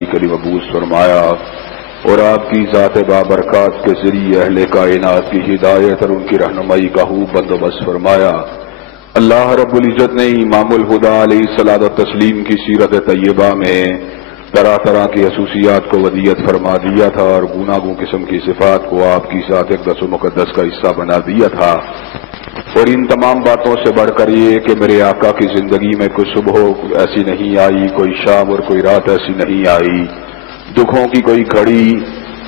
کری مبعوث فرمایا اور آپ کی ذات بابرکات کے ذریعے اہل کائنات کی ہدایت اور ان کی رہنمائی کا خوب بندوبست فرمایا۔ اللہ رب العزت نے امام الہدیٰ علیہ الصلوۃ والتسلیم کی سیرت طیبہ میں طرح طرح کی خصوصیات کو ودیعت فرما دیا تھا اور گوناگوں قسم کی صفات کو آپ کی ذات اقدس و مقدس کا حصہ بنا دیا تھا، اور ان تمام باتوں سے بڑھ کر یہ کہ میرے آقا کی زندگی میں کوئی صبح ایسی نہیں آئی، کوئی شام اور کوئی رات ایسی نہیں آئی، دکھوں کی کوئی گھڑی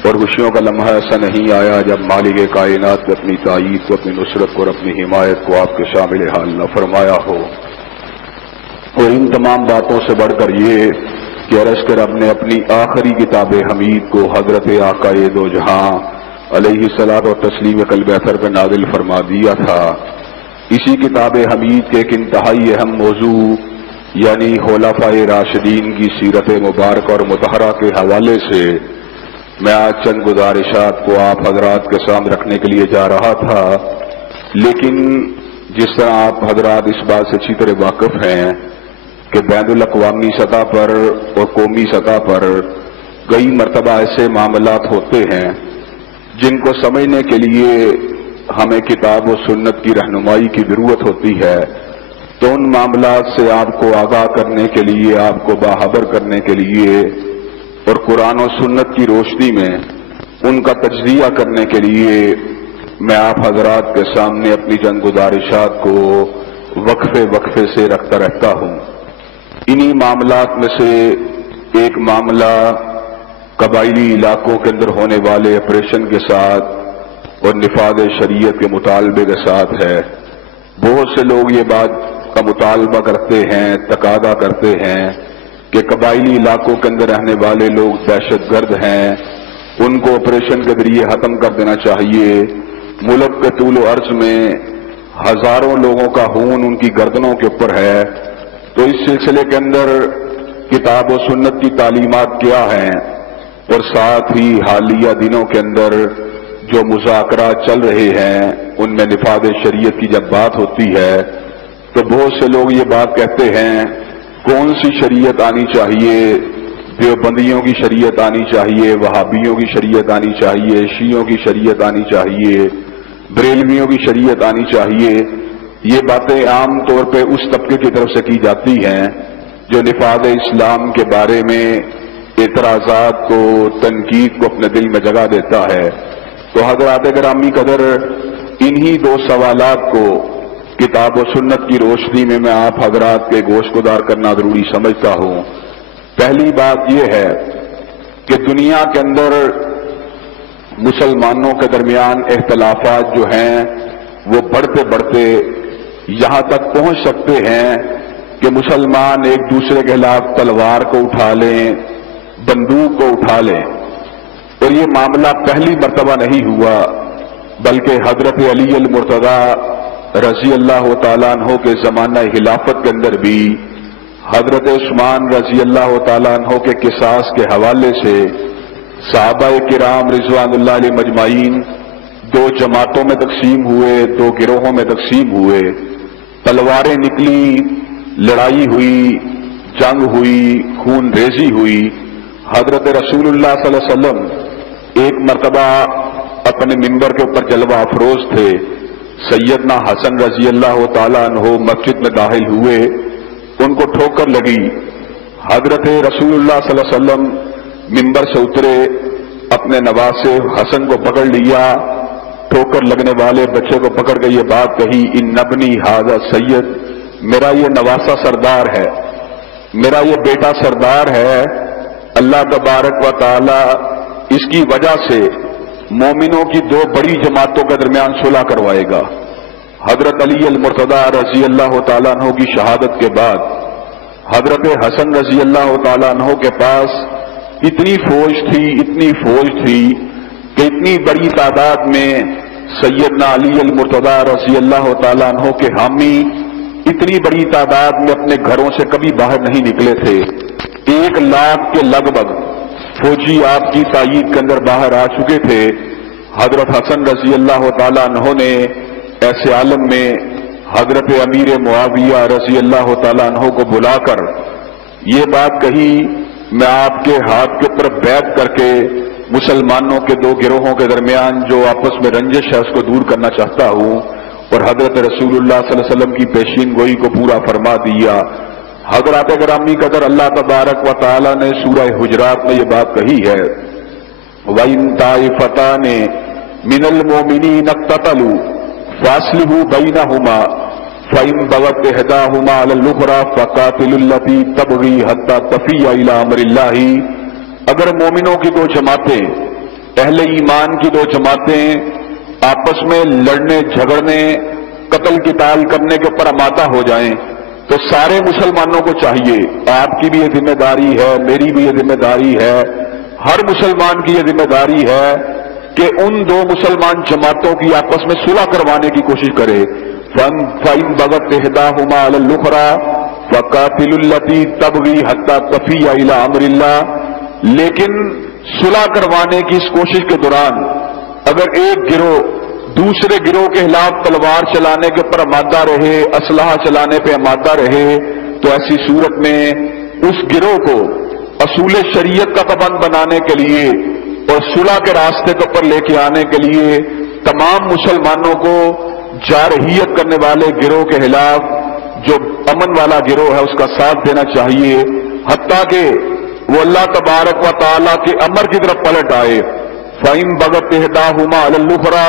اور خوشیوں کا لمحہ ایسا نہیں آیا جب مالک کائنات نے اپنی تائید کو، اپنی نصرت کو اور اپنی حمایت کو آپ کے شامل حال نہ فرمایا ہو۔ اور ان تمام باتوں سے بڑھ کر یہ کہ عرش کے رب نے اپنی آخری کتاب حمید کو حضرت آقا دو جہاں علیہ الصلوۃ والتسلیم قلب اثر پہ نازل فرما دیا تھا۔ اسی کتاب حمید کے ایک انتہائی اہم موضوع یعنی خلفائے راشدین کی سیرت مبارک اور مطہرہ کے حوالے سے میں آج چند گزارشات کو آپ حضرات کے سامنے رکھنے کے لیے جا رہا تھا، لیکن جس طرح آپ حضرات اس بات سے اچھی طرح واقف ہیں کہ بین الاقوامی سطح پر اور قومی سطح پر کئی مرتبہ ایسے معاملات ہوتے ہیں جن کو سمجھنے کے لیے ہمیں کتاب و سنت کی رہنمائی کی ضرورت ہوتی ہے، تو ان معاملات سے آپ کو آگاہ کرنے کے لیے، آپ کو باخبر کرنے کے لیے اور قرآن و سنت کی روشنی میں ان کا تجزیہ کرنے کے لیے میں آپ حضرات کے سامنے اپنی چند گزارشات کو وقفے وقفے سے رکھتا رہتا ہوں۔ انہی معاملات میں سے ایک معاملہ قبائلی علاقوں کے اندر ہونے والے آپریشن کے ساتھ اور نفاذ شریعت کے مطالبے کے ساتھ ہے۔ بہت سے لوگ یہ بات کا مطالبہ کرتے ہیں، تقاضا کرتے ہیں کہ قبائلی علاقوں کے اندر رہنے والے لوگ دہشت گرد ہیں، ان کو آپریشن کے ذریعے ختم کر دینا چاہیے۔ ملک کے طول و عرض میں ہزاروں لوگوں کا خون ان کی گردنوں کے اوپر ہے، تو اس سلسلے کے اندر کتاب و سنت کی تعلیمات کیا ہیں، اور ساتھ ہی حالیہ دنوں کے اندر جو مذاکرات چل رہے ہیں ان میں نفاذ شریعت کی جب بات ہوتی ہے تو بہت سے لوگ یہ بات کہتے ہیں کون سی شریعت آنی چاہیے، دیوبندیوں کی شریعت آنی چاہیے، وہابیوں کی شریعت آنی چاہیے، شیعوں کی شریعت آنی چاہیے، بریلویوں کی شریعت آنی چاہیے۔ یہ باتیں عام طور پہ اس طبقے کی طرف سے کی جاتی ہیں جو نفاذ اسلام کے بارے میں اعتراضات کو، تنقید کو اپنے دل میں جگہ دیتا ہے۔ تو حضرات گرامی قدر انہی دو سوالات کو کتاب و سنت کی روشنی میں آپ حضرات کے گوش گزار کرنا ضروری سمجھتا ہوں۔ پہلی بات یہ ہے کہ دنیا کے اندر مسلمانوں کے درمیان اختلافات جو ہیں وہ بڑھتے بڑھتے یہاں تک پہنچ سکتے ہیں کہ مسلمان ایک دوسرے کے خلاف تلوار کو اٹھا لیں، بندوق کو اٹھا لیں، اور یہ معاملہ پہلی مرتبہ نہیں ہوا بلکہ حضرت علی المرتضیٰ رضی اللہ تعالیٰ عنہ کے زمانہ خلافت کے اندر بھی حضرت عثمان رضی اللہ تعالیٰ عنہ کے قصاص کے حوالے سے صحابہ کرام رضوان اللہ علیہ مجمعین دو جماعتوں میں تقسیم ہوئے، دو گروہوں میں تقسیم ہوئے، تلواریں نکلی، لڑائی ہوئی، جنگ ہوئی، خون ریزی ہوئی۔ حضرت رسول اللہ صلی اللہ علیہ وسلم ایک مرتبہ اپنے منبر کے اوپر جلوہ افروز تھے، سیدنا حسن رضی اللہ تعالیٰ عنہ مسجد میں داخل ہوئے، ان کو ٹھوکر لگی۔ حضرت رسول اللہ صلی اللہ علیہ وسلم منبر سے اترے، اپنے نواسے حسن کو پکڑ لیا، ٹھوکر لگنے والے بچے کو پکڑ کے یہ بات کہی، ان ابنی ھذا سید، میرا یہ نواسا سردار ہے، میرا یہ بیٹا سردار ہے، اللہ تبارک و تعالی اس کی وجہ سے مومنوں کی دو بڑی جماعتوں کے درمیان صلح کروائے گا۔ حضرت علی المرتضیٰ رضی اللہ تعالیٰ عنہ کی شہادت کے بعد حضرت حسن رضی اللہ تعالیٰ عنہ کے پاس اتنی فوج تھی کہ اتنی بڑی تعداد میں سیدنا علی المرتضیٰ رضی اللہ تعالیٰ عنہ کے حامی اتنی بڑی تعداد میں اپنے گھروں سے کبھی باہر نہیں نکلے تھے۔ 1 لاکھ کے لگ بھگ فوجی آپ کی تائید کے اندر باہر آ چکے تھے۔ حضرت حسن رضی اللہ تعالیٰ عنہ نے ایسے عالم میں حضرت امیر معاویہ رضی اللہ تعالیٰ عنہ کو بلا کر یہ بات کہی میں آپ کے ہاتھ کے اوپر بیعت کر کے مسلمانوں کے دو گروہوں کے درمیان جو آپس میں رنجش ہے اس کو دور کرنا چاہتا ہوں، اور حضرت رسول اللہ صلی اللہ علیہ وسلم کی پیشین گوئی کو پورا فرما دیا۔ حضرات گرامی قدر، اللہ تبارک و تعالی نے سورہ حجرات میں یہ بات کہی ہے، وَإِن طَائِفَتَانِ مِنَ الْمُؤْمِنِينَ اقْتَتَلُوا فَأَصْلِحُوا بَيْنَهُمَا فَإِن بَغَتْ إِحْدَاهُمَا عَلَى الْأُخْرَى فَقَاتِلُوا الَّتِي تَبْغِي حَتَّى تَفِيَّ إِلَى أَمْرِ اللَّهِ۔ اگر مومنوں کی دو جماعتیں، اہل ایمان کی دو جماعتیں آپس میں لڑنے جھگڑنے قتل قتال کرنے کے اوپر آمادہ ہو جائیں تو سارے مسلمانوں کو چاہیے، آپ کی بھی یہ ذمہ داری ہے، میری بھی یہ ذمہ داری ہے، ہر مسلمان کی یہ ذمہ داری ہے کہ ان دو مسلمان جماعتوں کی آپس میں صلح کروانے کی کوشش کرے۔ فَإِن بَغَتْ إِحْدَاهُمَا عَلَى الْأُخْرَى فَقَاتِلُوا الَّتِي تَبْغِي حَتَّى تَفِيَّ إِلَى أَمْرِ اللَّهِ۔ لیکن صلح کروانے کی اس کوشش کے دوران اگر ایک گروہ دوسرے گروہ کے خلاف تلوار چلانے کے اوپر آمادہ رہے، اسلحہ چلانے پہ آمادہ رہے، تو ایسی صورت میں اس گروہ کو اصول شریعت کا پابند بنانے کے لیے اور صلح کے راستے کے اوپر لے کے آنے کے لیے تمام مسلمانوں کو جارحیت کرنے والے گروہ کے خلاف جو امن والا گروہ ہے اس کا ساتھ دینا چاہیے، حتیٰ کہ وہ اللہ تبارک و تعالیٰ کے امر کی طرف پلٹ آئے۔ فَإِن بَغَتْ إِحْدَاهُمَا عَلَى الْأُخْرَى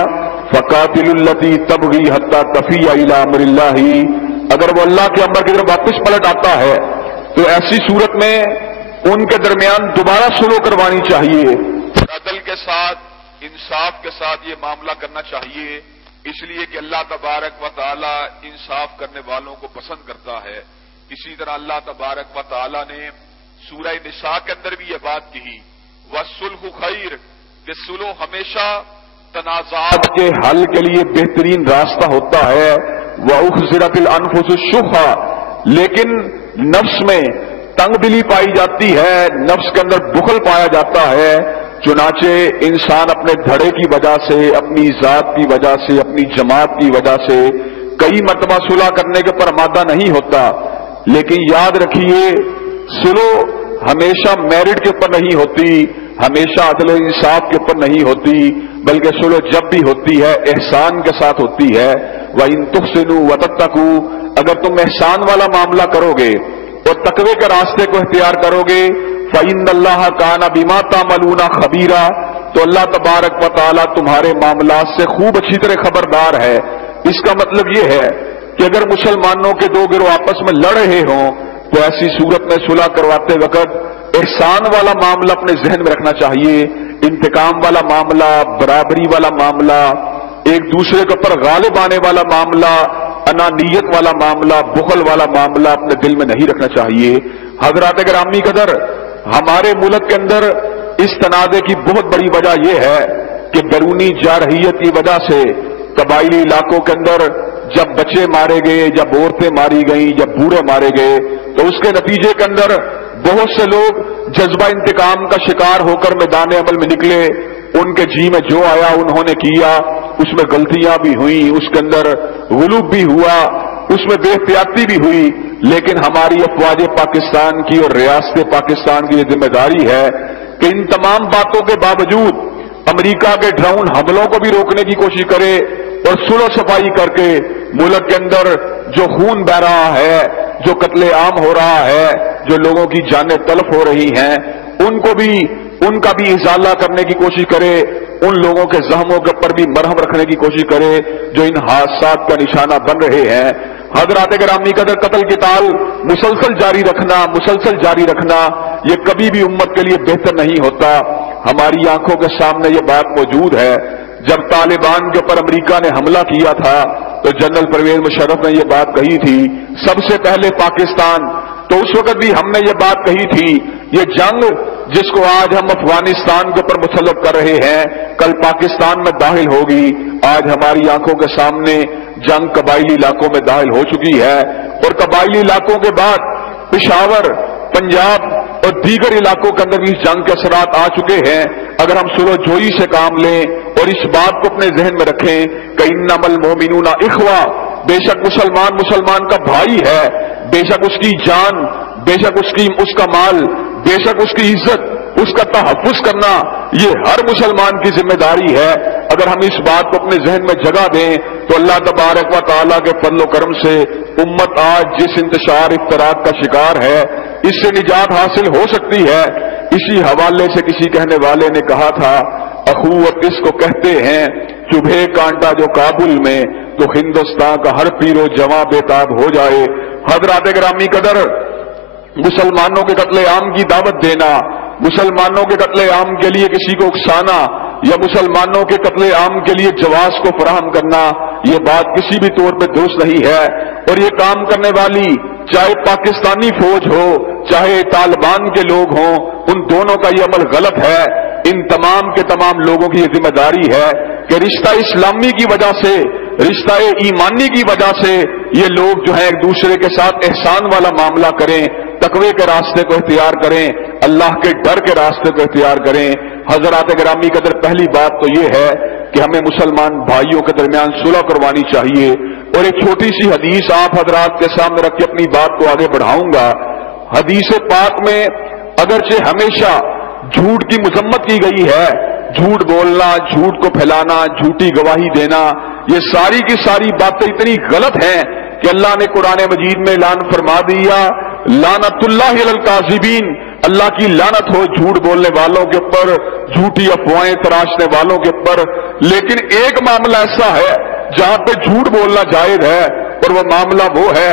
فَقَاتِلُوا الَّتِي تَبْغِي حَتَّى تَفِيَّ إِلَى أَمْرِ اللَّهِ۔ اگر وہ اللہ کے امر کی طرف واپس پلٹ آتا ہے تو ایسی صورت میں ان کے درمیان دوبارہ صلح کروانی چاہیے، عدل کے ساتھ انصاف کے ساتھ یہ معاملہ کرنا چاہیے، اس لیے کہ اللہ تبارک و تعالی انصاف کرنے والوں کو پسند کرتا ہے۔ اسی طرح اللہ تبارک و تعالی نے سورہ نساء کے اندر بھی یہ بات کہی، وَالصُّلْحُ خَيْرٌ، کہ صلح ہمیشہ تنازعات کے حل کے لیے بہترین راستہ ہوتا ہے۔ وَأُحْضِرَتِ الْأَنفُسُ الشُّحَّ، لیکن نفس میں تنگ دلی پائی جاتی ہے، نفس کے اندر بخل پایا جاتا ہے، چنانچہ انسان اپنے دھڑے کی وجہ سے، اپنی ذات کی وجہ سے، اپنی جماعت کی وجہ سے کئی مرتبہ صلح کرنے کے پر آمادہ نہیں ہوتا۔ لیکن یاد رکھیے، صلح ہمیشہ میرٹ کے اوپر نہیں ہوتی، ہمیشہ عدل و انصاف کے اوپر نہیں ہوتی، بلکہ صلح جب بھی ہوتی ہے احسان کے ساتھ ہوتی ہے۔ وَإِن تُحْسِنُوا وَتَتَّقُوا، اگر تم احسان والا معاملہ کرو گے اور تقوی کے راستے کو اختیار کرو گے، فَإِنَّ اللَّهَ كَانَ بِمَا تَعْمَلُونَ خَبِيرًا، تو اللہ تبارک و تعالیٰ تمہارے معاملات سے خوب اچھی طرح خبردار ہے۔ اس کا مطلب یہ ہے کہ اگر مسلمانوں کے دو گروہ آپس میں لڑ رہے ہوں تو ایسی صورت میں صلح کرواتے وقت احسان والا معاملہ اپنے ذہن میں رکھنا چاہیے، انتقام والا معاملہ، برابری والا معاملہ، ایک دوسرے کے اوپر غالب آنے والا معاملہ، انانیت والا معاملہ، بخل والا معاملہ اپنے دل میں نہیں رکھنا چاہیے۔ حضرات گرامی قدر، ہمارے ملک کے اندر اس تنازع کی بہت بڑی وجہ یہ ہے کہ بیرونی جارحیت کی وجہ سے قبائلی علاقوں کے اندر جب بچے مارے گئے، جب عورتیں ماری گئیں، جب بوڑھے مارے گئے، تو اس کے نتیجے کے اندر بہت سے لوگ جذبہ انتقام کا شکار ہو کر میدان عمل میں نکلے، ان کے جی میں جو آیا انہوں نے کیا، اس میں غلطیاں بھی ہوئیں، اس کے اندر غلوب بھی ہوا، اس میں بے احتیاطی بھی ہوئی، لیکن ہماری افواج پاکستان کی اور ریاست پاکستان کی یہ ذمہ داری ہے کہ ان تمام باتوں کے باوجود امریکہ کے ڈرون حملوں کو بھی روکنے کی کوشش کرے اور صلح و صفائی کر کے ملک کے اندر جو خون بہ رہا ہے، جو قتل عام ہو رہا ہے، جو لوگوں کی جانیں تلف ہو رہی ہیں، ان کا بھی ازالہ کرنے کی کوشش کرے، ان لوگوں کے زخموں کے اوپر بھی مرہم رکھنے کی کوشش کرے جو ان حادثات کا نشانہ بن رہے ہیں۔ حضرات گرامی قدر، قتل قتال مسلسل جاری رکھنا یہ کبھی بھی امت کے لیے بہتر نہیں ہوتا۔ ہماری آنکھوں کے سامنے یہ بات موجود ہے، جب طالبان کے اوپر امریکہ نے حملہ کیا تھا تو جنرل پرویز مشرف نے یہ بات کہی تھی، سب سے پہلے پاکستان، تو اس وقت بھی ہم نے یہ بات کہی تھی، یہ جنگ جس کو آج ہم افغانستان کے اوپر مسلط کر رہے ہیں کل پاکستان میں داخل ہوگی۔ آج ہماری آنکھوں کے سامنے جنگ قبائلی علاقوں میں داخل ہو چکی ہے، اور قبائلی علاقوں کے بعد پشاور، پنجاب اور دیگر علاقوں کے اندر بھی جنگ کے اثرات آ چکے ہیں۔ اگر ہم سلو جوئی سے کام لیں اور اس بات کو اپنے ذہن میں رکھیں کہ انما المؤمنون اخوہ، بے شک مسلمان کا بھائی ہے، بے شک اس کی جان، بے شک اس کا مال، بے شک اس کی عزت، اس کا تحفظ کرنا یہ ہر مسلمان کی ذمہ داری ہے۔ اگر ہم اس بات کو اپنے ذہن میں جگہ دیں تو اللہ تبارک و تعالیٰ کے فضل و کرم سے امت آج جس انتشار افتراق کا شکار ہے اس سے نجات حاصل ہو سکتی ہے۔ اسی حوالے سے کسی کہنے والے نے کہا تھا، اخوت اس کو کہتے ہیں، چبھے کانٹا جو کابل میں تو ہندوستان کا ہر پیر و جواں بےتاب ہو جائے۔ حضرات گرامی قدر، مسلمانوں کے قتل عام کی دعوت دینا، مسلمانوں کے قتل عام کے لیے کسی کو اکسانا یا مسلمانوں کے قتل عام کے لیے جواز کو فراہم کرنا، یہ بات کسی بھی طور پہ درست نہیں ہے۔ اور یہ کام کرنے والی چاہے پاکستانی فوج ہو چاہے طالبان کے لوگ ہوں، ان دونوں کا یہ عمل غلط ہے۔ ان تمام کے تمام لوگوں کی یہ ذمہ داری ہے کہ رشتہ اسلامی کی وجہ سے، رشتہ ایمانی کی وجہ سے یہ لوگ جو ہیں ایک دوسرے کے ساتھ احسان والا معاملہ کریں، تقوی کے راستے کو اختیار کریں، اللہ کے ڈر کے راستے کو اختیار کریں۔ حضرات گرامی قدر، پہلی بات تو یہ ہے کہ ہمیں مسلمان بھائیوں کے درمیان صلح کروانی چاہیے۔ اور ایک چھوٹی سی حدیث آپ حضرات کے سامنے رکھ کے اپنی بات کو آگے بڑھاؤں گا۔ حدیث پاک میں اگرچہ ہمیشہ جھوٹ کی مذمت کی گئی ہے، جھوٹ بولنا، جھوٹ کو پھیلانا، جھوٹی گواہی دینا، یہ ساری کی ساری باتیں اتنی غلط ہیں کہ اللہ نے قرآن مجید میں اعلان فرما دیا، لعنت اللہ علی الکاذبین، اللہ کی لعنت ہو جھوٹ بولنے والوں کے اوپر، جھوٹی افواہیں تراشنے والوں کے اوپر۔ لیکن ایک معاملہ ایسا ہے جہاں پہ جھوٹ بولنا جائز ہے، اور وہ معاملہ وہ ہے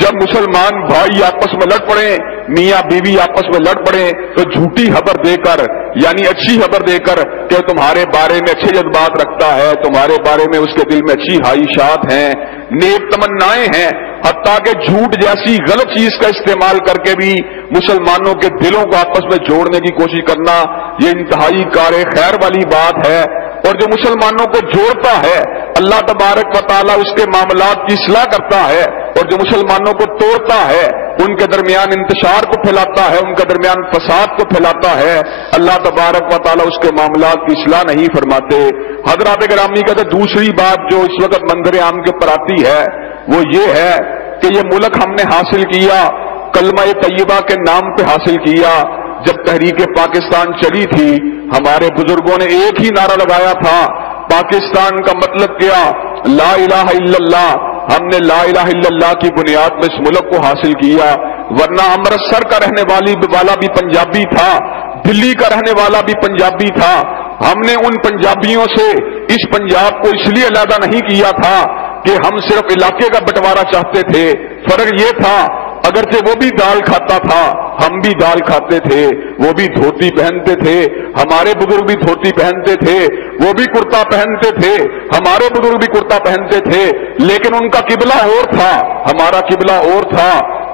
جب مسلمان بھائی آپس میں لڑ پڑیں، میاں بیوی آپس میں لڑ پڑیں تو جھوٹی خبر دے کر، یعنی اچھی خبر دے کر کہ تمہارے بارے میں اچھے جذبات رکھتا ہے، تمہارے بارے میں اس کے دل میں اچھی خواہشات ہیں، نیک تمنائیں ہیں، حتیٰ کہ جھوٹ جیسی غلط چیز کا استعمال کر کے بھی مسلمانوں کے دلوں کو آپس میں جوڑنے کی کوشش کرنا، یہ انتہائی کار خیر والی بات ہے۔ اور جو مسلمانوں کو جوڑتا ہے اللہ تبارک و تعالیٰ اس کے معاملات کی اصلاح کرتا ہے، اور جو مسلمانوں کو توڑتا ہے، ان کے درمیان انتشار کو پھیلاتا ہے، ان کے درمیان فساد کو پھیلاتا ہے، اللہ تبارک و تعالیٰ اس کے معاملات کی اصلاح نہیں فرماتے۔ حضرات گرامی کہتے ہیں دوسری بات جو اس وقت منظر عام کے اوپر آتی ہے وہ یہ ہے کہ یہ ملک ہم نے حاصل کیا کلمہ طیبہ کے نام پہ حاصل کیا۔ جب تحریک پاکستان چلی تھی ہمارے بزرگوں نے ایک ہی نعرہ لگایا تھا، پاکستان کا مطلب کیا؟ لا الہ الا اللہ۔ ہم نے لا الہ الا اللہ کی بنیاد میں اس ملک کو حاصل کیا، ورنہ امرتسر کا رہنے والا بھی پنجابی تھا، دلی کا رہنے والا بھی پنجابی تھا۔ ہم نے ان پنجابیوں سے اس پنجاب کو اس لیے علیحدہ نہیں کیا تھا کہ ہم صرف علاقے کا بٹوارا چاہتے تھے، فرق یہ تھا اگرچہ وہ بھی دال کھاتا تھا ہم بھی دال کھاتے تھے، وہ بھی دھوتی پہنتے تھے، ہمارے بزرگ بھی دھوتی پہنتے تھے، وہ بھی کرتا پہنتے تھے، ہمارے بزرگ بھی کرتا پہنتے تھے، لیکن ان کا قبلہ اور تھا، ہمارا قبلہ اور تھا،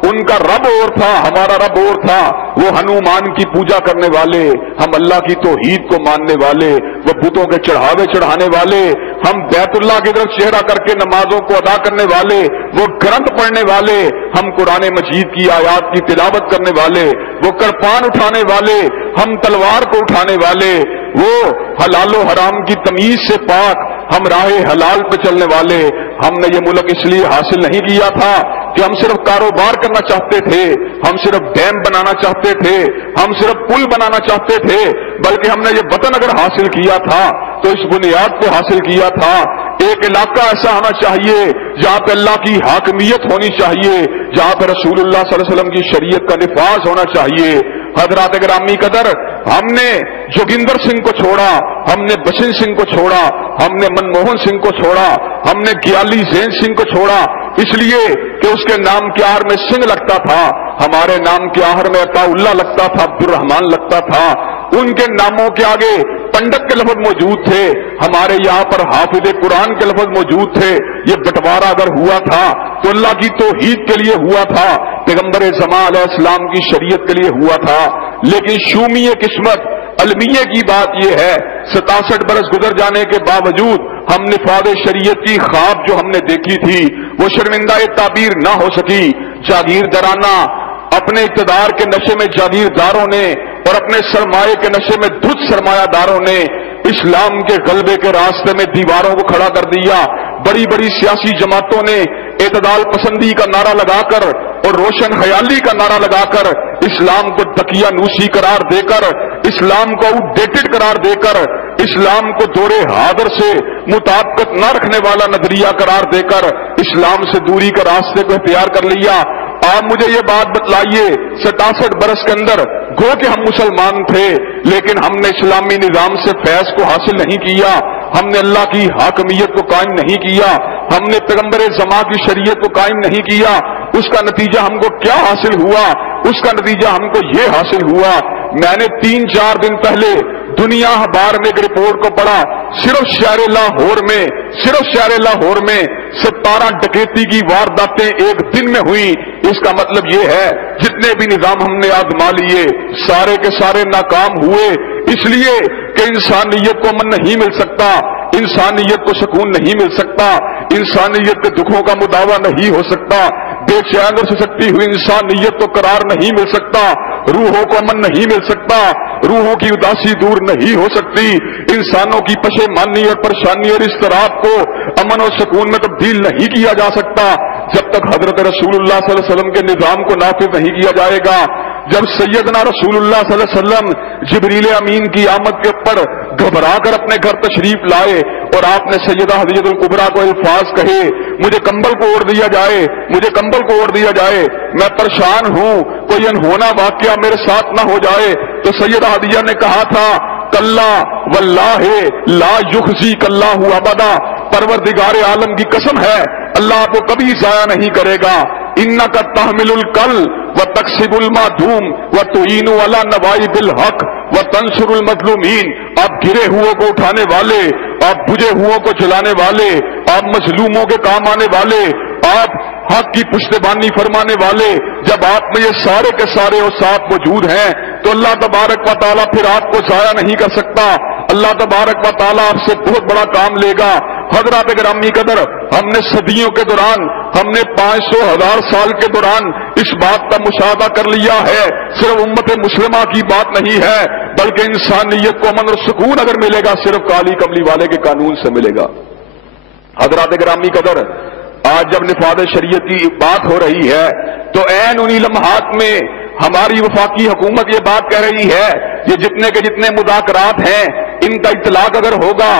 ان کا رب اور تھا، ہمارا رب اور تھا۔ وہ ہنومان کی پوجا کرنے والے، ہم اللہ کی توحید کو ماننے والے، وہ بتوں کے چڑھاوے چڑھانے والے، ہم بیت اللہ کی طرف چہرہ کر کے نمازوں کو ادا کرنے والے، وہ گرنتھ پڑھنے والے، ہم قرآن مجید کی آیات کی تلاوت کرنے والے، وہ کرپان اٹھانے والے، ہم تلوار کو اٹھانے والے، وہ حلال و حرام کی تمیز سے پاک، ہم راہ حلال پہ چلنے والے۔ ہم نے یہ ملک اس لیے حاصل نہیں کیا تھا کہ ہم صرف کاروبار کرنا چاہتے تھے، ہم صرف ڈیم بنانا چاہتے تھے، ہم صرف پل بنانا چاہتے تھے، بلکہ ہم نے یہ وطن اگر حاصل کیا تھا تو اس بنیاد کو حاصل کیا تھا۔ ایک علاقہ ایسا ہونا چاہیے جہاں پہ اللہ کی حاکمیت ہونی چاہیے، جہاں پہ رسول اللہ صلی اللہ علیہ وسلم کی شریعت کا نفاذ ہونا چاہیے۔ حضرات گرامی قدر، ہم نے جوگندر سنگھ کو چھوڑا، ہم نے بشن سنگھ کو چھوڑا، ہم نے منموہن سنگھ کو چھوڑا، ہم نے گیالی زین سنگھ کو چھوڑا، اس لیے کہ اس کے نام کے آخر میں سنگھ لگتا تھا، ہمارے نام کے آخر میں عطا اللہ لگتا تھا، عبد الرحمان لگتا تھا، ان کے ناموں کے آگے پنڈت کے لفظ موجود تھے، ہمارے یہاں پر حافظ قرآن کے لفظ موجود تھے۔ یہ بٹوارا اگر ہوا تھا تو اللہ کی توحید کے لیے ہوا تھا، پیغمبر زمان علیہ السلام کی شریعت کے لیے ہوا تھا، لیکن شومی قسمت المیہ کی بات یہ ہے 67 برس گزر جانے کے باوجود ہم نفاذ شریعت کی خواب جو ہم نے دیکھی تھی وہ شرمندہ تعبیر نہ ہو سکی۔ جاگیردارانہ اپنے اقتدار کے نشے میں جاگیرداروں نے اور اپنے سرمایہ کے نشے میں دھت سرمایہ داروں نے اسلام کے غلبے کے راستے میں دیواروں کو کھڑا کر دیا۔ بڑی بڑی سیاسی جماعتوں نے اعتدال پسندی کا نعرہ لگا کر اور روشن خیالی کا نعرہ لگا کر اسلام کو دقیانوسی قرار دے کر، اسلام کو آؤٹ ڈیٹڈ قرار دے کر، اسلام کو دور حاضر سے مطابقت نہ رکھنے والا نظریہ قرار دے کر اسلام سے دوری کا راستے کو اختیار کر لیا۔ آپ مجھے یہ بات بتلائیے، 67 برس کے اندر گو کہ ہم مسلمان تھے، لیکن ہم نے اسلامی نظام سے فیض کو حاصل نہیں کیا، ہم نے اللہ کی حاکمیت کو قائم نہیں کیا، ہم نے پیغمبر زمان کی شریعت کو قائم نہیں کیا۔ اس کا نتیجہ ہم کو کیا حاصل ہوا؟ اس کا نتیجہ ہم کو یہ حاصل ہوا، میں نے 3-4 دن پہلے دنیا اخبار میں ایک رپورٹ کو پڑھا، صرف شہر لاہور میں 17 ڈکیتی کی وارداتیں ایک دن میں ہوئی۔ اس کا مطلب یہ ہے جتنے بھی نظام ہم نے آزما لیے سارے کے سارے ناکام ہوئے، اس لیے کہ انسانیت کو امن نہیں مل سکتا، انسانیت کو سکون نہیں مل سکتا، انسانیت کے دکھوں کا مداوع نہیں ہو سکتا، بے چین اور سسکتی ہوئی انسانیت کو قرار نہیں مل سکتا، روحوں کو امن نہیں مل سکتا، روحوں کی اداسی دور نہیں ہو سکتی، انسانوں کی پشیمانی اور پریشانی اور اضطراب کو امن اور سکون میں تبدیل نہیں کیا جا سکتا جب تک حضرت رسول اللہ صلی اللہ علیہ وسلم کے نظام کو نافذ نہیں کیا جائے گا۔ جب سیدنا رسول اللہ صلی اللہ علیہ وسلم جبریل امین کی آمد کے اوپر گھبرا کر اپنے گھر تشریف لائے اور آپ نے سیدہ خدیجہ الکبریٰ کو الفاظ کہے، مجھے کمبل کو اوڑھ دیا جائے، مجھے کمبل کو اوڑھ دیا جائے، میں پریشان ہوں، کوئی انہونا واقعہ میرے ساتھ نہ ہو جائے، تو سیدہ خدیجہ نے کہا تھا کلا واللہ لا یخزیک اللہ ابدا، پروردگار عالم کی قسم ہے اللہ آپ کو کبھی ضائع نہیں کرے گا۔ انک تحمل الکل وتکسب المعدوم وتعین علی نوائب الحق وتنصر المظلومین، آپ گرے ہوئوں کو اٹھانے والے، آپ بجھے ہوئوں کو جلانے والے، آپ مظلوموں کے کام آنے والے، آپ حق کی پشتیبانی فرمانے والے، جب آپ میں یہ سارے کے سارے اوصاف موجود ہیں تو اللہ تبارک و تعالیٰ پھر آپ کو ضائع نہیں کر سکتا، اللہ تبارک و تعالیٰ آپ سے بہت بڑا کام لے گا۔ حضرات گرامی قدر، ہم نے صدیوں کے دوران، ہم نے 500,000 سال کے دوران اس بات کا مشاہدہ کر لیا ہے، صرف امت مسلمہ کی بات نہیں ہے بلکہ انسانیت کو امن اور سکون اگر ملے گا صرف کالی کملی والے کے قانون سے ملے گا۔ حضرات گرامی قدر، آج جب نفاذ شریعت کی بات ہو رہی ہے تو عین انہی لمحات میں ہماری وفاقی حکومت یہ بات کہہ رہی ہے یہ جتنے کے جتنے مذاکرات ہیں ان کا اطلاق اگر ہوگا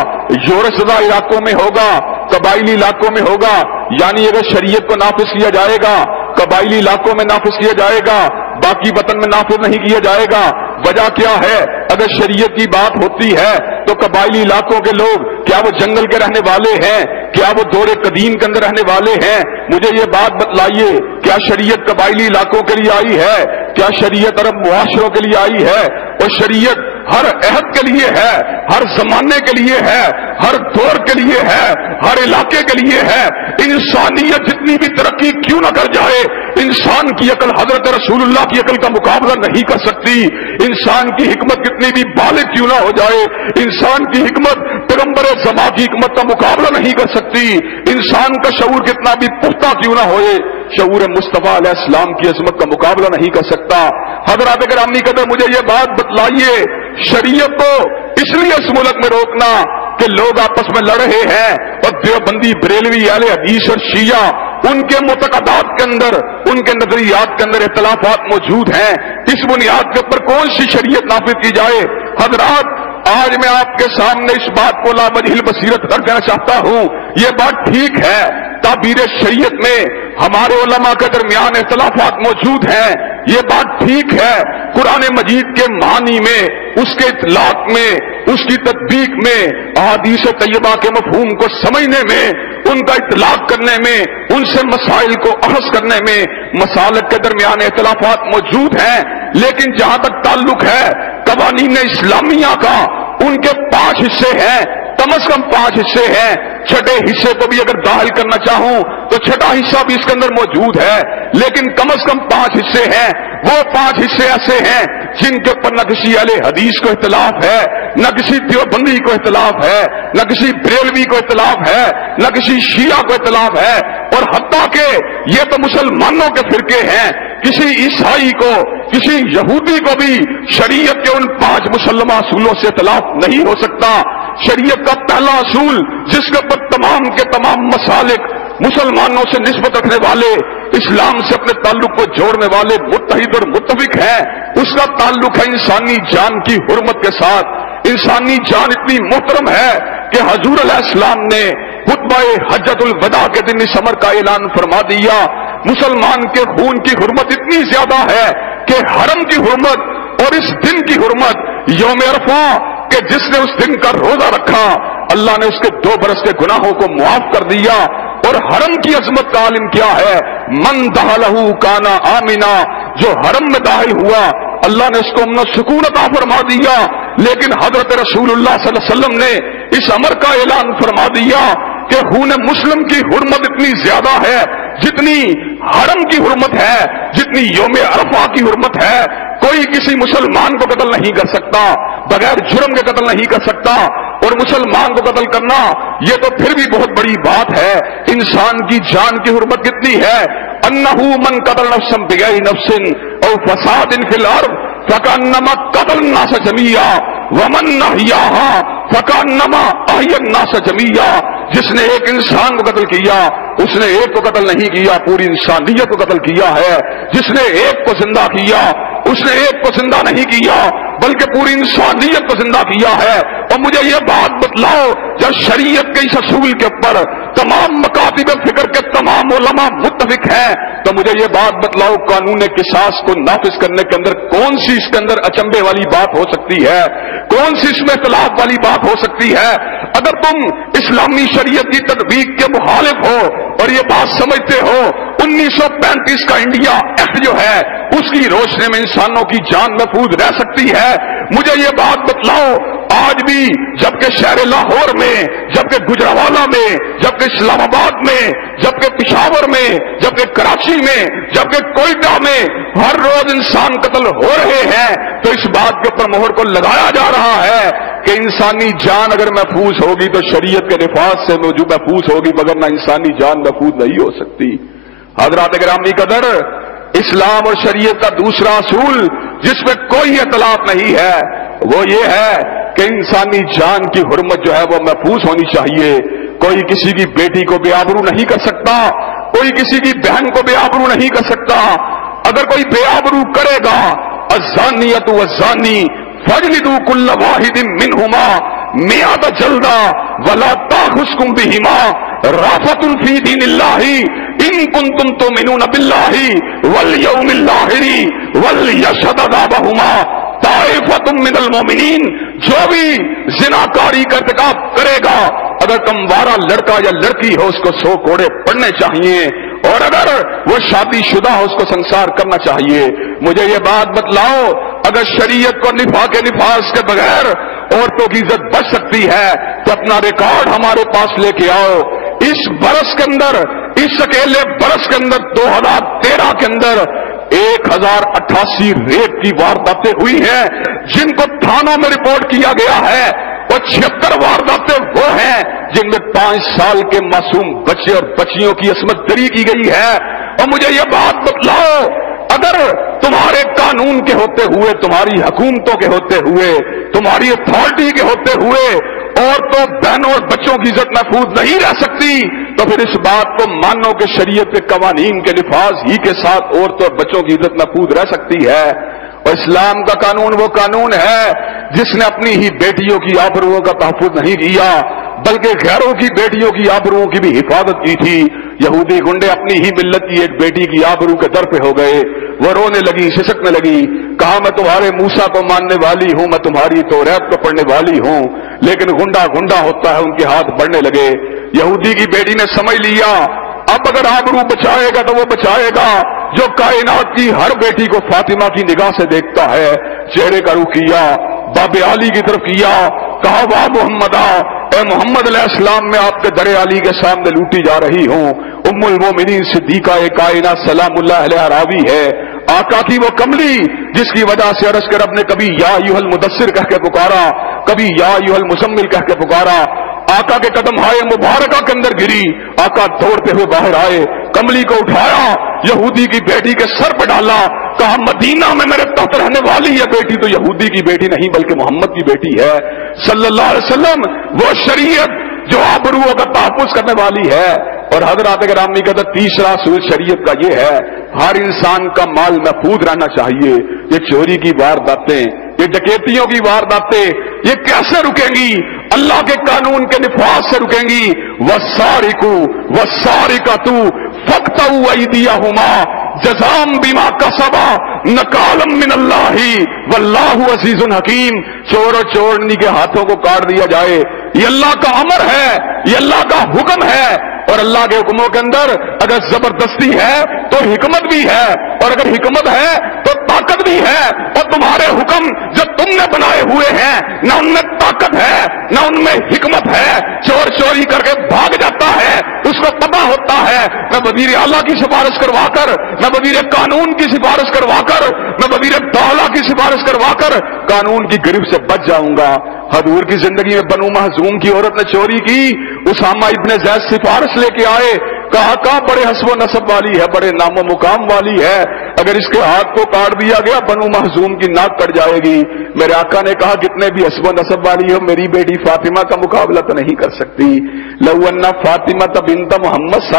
یورشدہ علاقوں میں ہوگا، قبائلی علاقوں میں ہوگا، یعنی اگر شریعت کو نافذ کیا جائے گا قبائلی علاقوں میں نافذ کیا جائے گا، باقی وطن میں نافذ نہیں کیا جائے گا۔ وجہ کیا ہے؟ اگر شریعت کی بات ہوتی ہے تو قبائلی علاقوں کے لوگ کیا وہ جنگل کے رہنے والے ہیں؟ کیا وہ دور قدیم کے اندر رہنے والے ہیں؟ مجھے یہ بات بتلائیے، کیا شریعت قبائلی علاقوں کے لیے آئی ہے؟ کیا شریعت عرب معاشروں کے لیے آئی ہے؟ اور شریعت ہر عہد کے لیے ہے، ہر زمانے کے لیے ہے، ہر دور کے لیے ہے، ہر علاقے کے لیے ہے۔ انسانیت جتنی بھی ترقی کیوں نہ کر جائے، انسان کی عقل حضرت رسول اللہ کی عقل کا مقابلہ نہیں کر سکتی، انسان کی حکمت کتنی بھی بالغ کیوں نہ ہو جائے، انسان کی حکمت پیغمبر زمان کی حکمت کا مقابلہ نہیں کر سکتی، انسان کا شعور کتنا بھی پختہ کیوں نہ ہوئے شعور مصطفیٰ علیہ السلام کی عظمت کا مقابلہ نہیں کر سکتا۔ حضرات گرامی قدر، مجھے یہ بات بتلائیے، شریعت کو اس لیے اس ملک میں روکنا کہ لوگ آپس میں لڑ رہے ہیں اور دیوبندی، بریلوی، اہل حدیث اور شیعہ ان کے معتقدات کے اندر، ان کے نظریات کے اندر اختلافات موجود ہیں، اس بنیاد کے اوپر کون سی شریعت نافذ کی جائے؟ حضرات، آج میں آپ کے سامنے اس بات کو لامجہل بصیرت کر دینا چاہتا ہوں، یہ بات ٹھیک ہے تعبیر شریعت میں ہمارے علماء کے درمیان اختلافات موجود ہیں، یہ بات ٹھیک ہے قرآن مجید کے معنی میں، اس کے اطلاق میں، اس کی تطبیق میں، احادیث طیبہ کے مفہوم کو سمجھنے میں، ان کا اطلاق کرنے میں، ان سے مسائل کو اخذ کرنے میں مسالک کے درمیان اختلافات موجود ہیں، لیکن جہاں تک تعلق ہے قوانین اسلامیہ کا، ان کے 5 حصے ہیں، کم از کم 5 حصے ہیں، چھٹے حصے کو بھی اگر داخل کرنا چاہوں تو چھٹا حصہ بھی اس کے اندر موجود ہے، لیکن کم از کم 5 حصے ہیں۔ وہ 5 حصے ایسے ہیں جن کے اوپر نہ کسی اہل حدیث کو اختلاف ہے، نہ کسی دیوبندی کو اختلاف ہے، نہ کسی بریلوی کو اختلاف ہے، نہ کسی شیعہ کو اختلاف ہے، اور حتیٰ کہ یہ تو مسلمانوں کے فرقے ہیں، کسی عیسائی کو، کسی یہودی کو بھی شریعت کے ان 5 مسلمہ اصولوں سے اختلاف نہیں ہو سکتا۔ شریعت کا پہلا اصول جس کے اوپر تمام کے تمام مسالک مسلمانوں سے نسبت رکھنے والے اسلام سے اپنے تعلق کو جوڑنے والے متحد اور متفق ہیں، اس کا تعلق ہے انسانی جان کی حرمت کے ساتھ۔ انسانی جان اتنی محترم ہے کہ حضور علیہ السلام نے خطبہ حجۃ الوداع کے دن اس امر کا اعلان فرما دیا، مسلمان کے خون کی حرمت اتنی زیادہ ہے کہ حرم کی حرمت اور اس دن کی حرمت یوم عرفہ کہ جس نے اس دن کا روزہ رکھا اللہ نے اس کے 2 برس کے گناہوں کو معاف کر دیا۔ اور حرم کی عظمت کا عالم کیا ہے، من دخلہ کان آمنا، جو حرم میں داخل ہوا اللہ نے اس کو امن و سکون عطا فرما دیا۔ لیکن حضرت رسول اللہ صلی اللہ علیہ وسلم نے اس امر کا اعلان فرما دیا کہ خون مسلم کی حرمت اتنی زیادہ ہے جتنی حرم کی حرمت ہے، جتنی یوم عرفہ کی حرمت ہے۔ کوئی کسی مسلمان کو قتل نہیں کر سکتا، بغیر جرم کے قتل نہیں کر سکتا، اور مسلمان کو قتل کرنا یہ تو پھر بھی بہت بڑی بات ہے۔ انسان کی جان کی حرمت کتنی ہے، انہو من قتل نفسا بغیر نفس او فساد فی الارض فکانما قتل الناس جميعا ومن احیاها فکانما احیا الناس جميعا۔ جس نے ایک انسان کو قتل کیا اس نے ایک کو قتل نہیں کیا، پوری انسانیت کو قتل کیا ہے۔ جس نے ایک کو زندہ کیا اس نے ایک کو زندہ نہیں کیا بلکہ پوری انسانیت کو زندہ کیا ہے۔ اور مجھے یہ بات بتلاؤ، جب شریعت کے اس اصول کے اوپر تمام مکاتب فکر کے تمام علماء متفق ہیں تو مجھے یہ بات بتلاؤ قانون قصاص کو نافذ کرنے کے اندر کون سی اس کے اندر اچنبے والی بات ہو سکتی ہے، کون سی اس میں اختلاف والی بات ہو سکتی ہے؟ اگر تم اسلامی شریعت کی تطبیق کے مخالف ہو اور یہ بات سمجھتے ہو 1935 کا انڈیا ایکٹ جو ہے اس کی روشنی میں انسانوں کی جان محفوظ رہ سکتی ہے، مجھے یہ بات بتلاؤ آج بھی جبکہ شہر لاہور میں، جبکہ گجرانوالہ میں، جبکہ اسلام آباد میں، جبکہ پشاور میں، جبکہ کراچی میں، جبکہ کوئٹہ میں ہر روز انسان قتل ہو رہے ہیں تو اس بات کے اوپر مہر کو لگایا جا رہا ہے کہ انسانی جان اگر محفوظ ہوگی تو شریعت کے نفاذ سے جو محفوظ ہوگی مگر نہ انسانی جان محفوظ نہیں ہو سکتی۔ حضرات گرامی قدر، اسلام اور شریعت کا دوسرا اصول جس میں کوئی اختلاف نہیں ہے وہ یہ ہے کہ انسانی جان کی حرمت جو ہے وہ محفوظ ہونی چاہیے۔ کوئی کسی کی بیٹی کو بے آبرو نہیں کر سکتا، کوئی کسی کی بہن کو بے آبرو نہیں کر سکتا۔ اگر کوئی بے آبرو کرے گا الزانیۃ والزانی فاجلدوا کل واحد منہما 100 جلدہ ولا تاخذکم بہما رأفۃ فی دین اللہ ان کنتم تؤمنون باللہ والیوم الآخر ولیشہد عذابہما طائفۃ من المؤمنین۔ جو بھی زناکاری کا ارتکاب کرے گا اگر کموارا لڑکا یا لڑکی ہو اس کو 100 کوڑے پڑنے چاہیے، اور اگر وہ شادی شدہ ہو اس کو سنسار کرنا چاہیے۔ مجھے یہ بات بتلاؤ اگر شریعت کو نفاذ کے بغیر عورتوں کی عزت بچ سکتی ہے تو اپنا ریکارڈ ہمارے پاس لے کے آؤ۔ اس برس کے اندر، اس اکیلے برس کے اندر 2013 کے اندر 1088 ریپ کی وارداتیں ہوئی ہیں جن کو تھانوں میں رپورٹ کیا گیا ہے، اور 76 وارداتیں وہ ہیں جن میں 5 سال کے معصوم بچے اور بچیوں کی عصمت دری کی گئی ہے۔ اور مجھے یہ بات بتلاؤ اگر تمہارے قانون کے ہوتے ہوئے، تمہاری حکومتوں کے ہوتے ہوئے، تمہاری اتھارٹی کے ہوتے ہوئے عورتوں، بہنوں اور بچوں کی عزت محفوظ نہیں رہ سکتی تو پھر اس بات کو مانو کہ شریعت کے قوانین کے نفاذ ہی کے ساتھ عورتوں اور بچوں کی عزت محفوظ رہ سکتی ہے۔ اور اسلام کا قانون وہ قانون ہے جس نے اپنی ہی بیٹیوں کی آبروؤں کا تحفظ نہیں کیا بلکہ غیروں کی بیٹیوں کی آبروؤں کی بھی حفاظت کی تھی۔ یہودی گنڈے اپنی ہی ملت کی ایک بیٹی کی آبرو کے در پہ ہو گئے، وہ رونے لگی، سسکنے لگی، کہا میں تمہارے موسیٰ کو ماننے والی ہوں، میں تمہاری توریت کو پڑھنے والی ہوں، لیکن گنڈا گنڈا ہوتا ہے ان کے ہاتھ بڑھنے لگے۔ یہودی کی بیٹی نے سمجھ لیا اب اگر آبرو بچائے گا تو وہ بچائے گا جو کائنات کی ہر بیٹی کو فاطمہ کی نگاہ سے دیکھتا ہے۔ چہرے کا رخ کیا، باب علی کی طرف کیا، کہا واہ محمدہ، اے محمد علیہ السلام میں آپ کے در علی کے سامنے لوٹی جا رہی ہوں۔ ام المومنین صدیقہ کائنات سلام اللہ علیہ راوی ہے آقا کی وہ کملی جس کی وجہ سے عرش کے رب نے کبھی یا ایھا المدثر کہہ کے پکارا، کبھی یا ایھا المزمل کہہ کے پکارا۔ آقا کے قدم ہائے مبارکہ کے اندر گری، آقا دوڑتے ہوئے باہر آئے، کملی کو اٹھایا، یہودی کی بیٹی کے سر پہ ڈالا، کہا مدینہ میں میرے تحت رہنے والی یہ بیٹی تو یہودی کی بیٹی نہیں بلکہ محمد کی بیٹی ہے صلی اللہ علیہ وسلم۔ وہ شریعت جو آبروؤں کا تحفظ کرنے والی ہے اور حضرات گرامی کا تیسرا اصول شریعت کا یہ ہے، ہر انسان کا مال محفوظ رہنا چاہیے۔ یہ چوری کی وارداتیں، یہ ڈکیتیوں کی وارداتیں، یہ کیسے رکیں گی؟ اللہ کے قانون کے نفاذ سے رکیں گی۔ والسارق والسارقۃ فاقطعوا ایدیہما جزاء بما کسبا نکالا من اللہ واللہ عزیز حکیم۔ چور اور چورنی کے ہاتھوں کو کاٹ دیا جائے، یہ اللہ کا امر ہے، یہ اللہ کا حکم ہے، اور اللہ کے حکموں کے اندر اگر زبردستی ہے تو حکمت بھی ہے، اور اگر حکمت ہے تو طاقت بھی ہے، اور تمہارے حکم جو تم نے بنائے ہوئے ہیں نہ ان میں طاقت ہے نہ ان میں حکمت ہے۔ چور چوری کر کے بھاگ جاتا ہے، اس کو پتہ ہوتا ہے میں وزیر اعلیٰ کی سفارش کروا کر، میں وزیر قانون کی سفارش کروا کر، میں وزیر دولہ کی سفارش کروا کر قانون کی گرفت سے بچ جاؤں گا۔ حضور کی زندگی میں بنو مخزوم کی عورت نے چوری کی، اسامہ ابن زید سفارش لے کے آئے، کہا بڑے حسب و نسب والی ہے، بڑے نام و مقام والی ہے، اگر اس کے ہاتھ کو کاٹ دیا گیا بنو مخزوم کی ناک کٹ جائے گی۔ میرے آقا نے کہا کتنے بھی حسب و نسب والی ہو، میری بیٹی فاطمہ کا مقابلہ تو نہیں کر سکتی۔ لو ان فاطمہ بنت محمد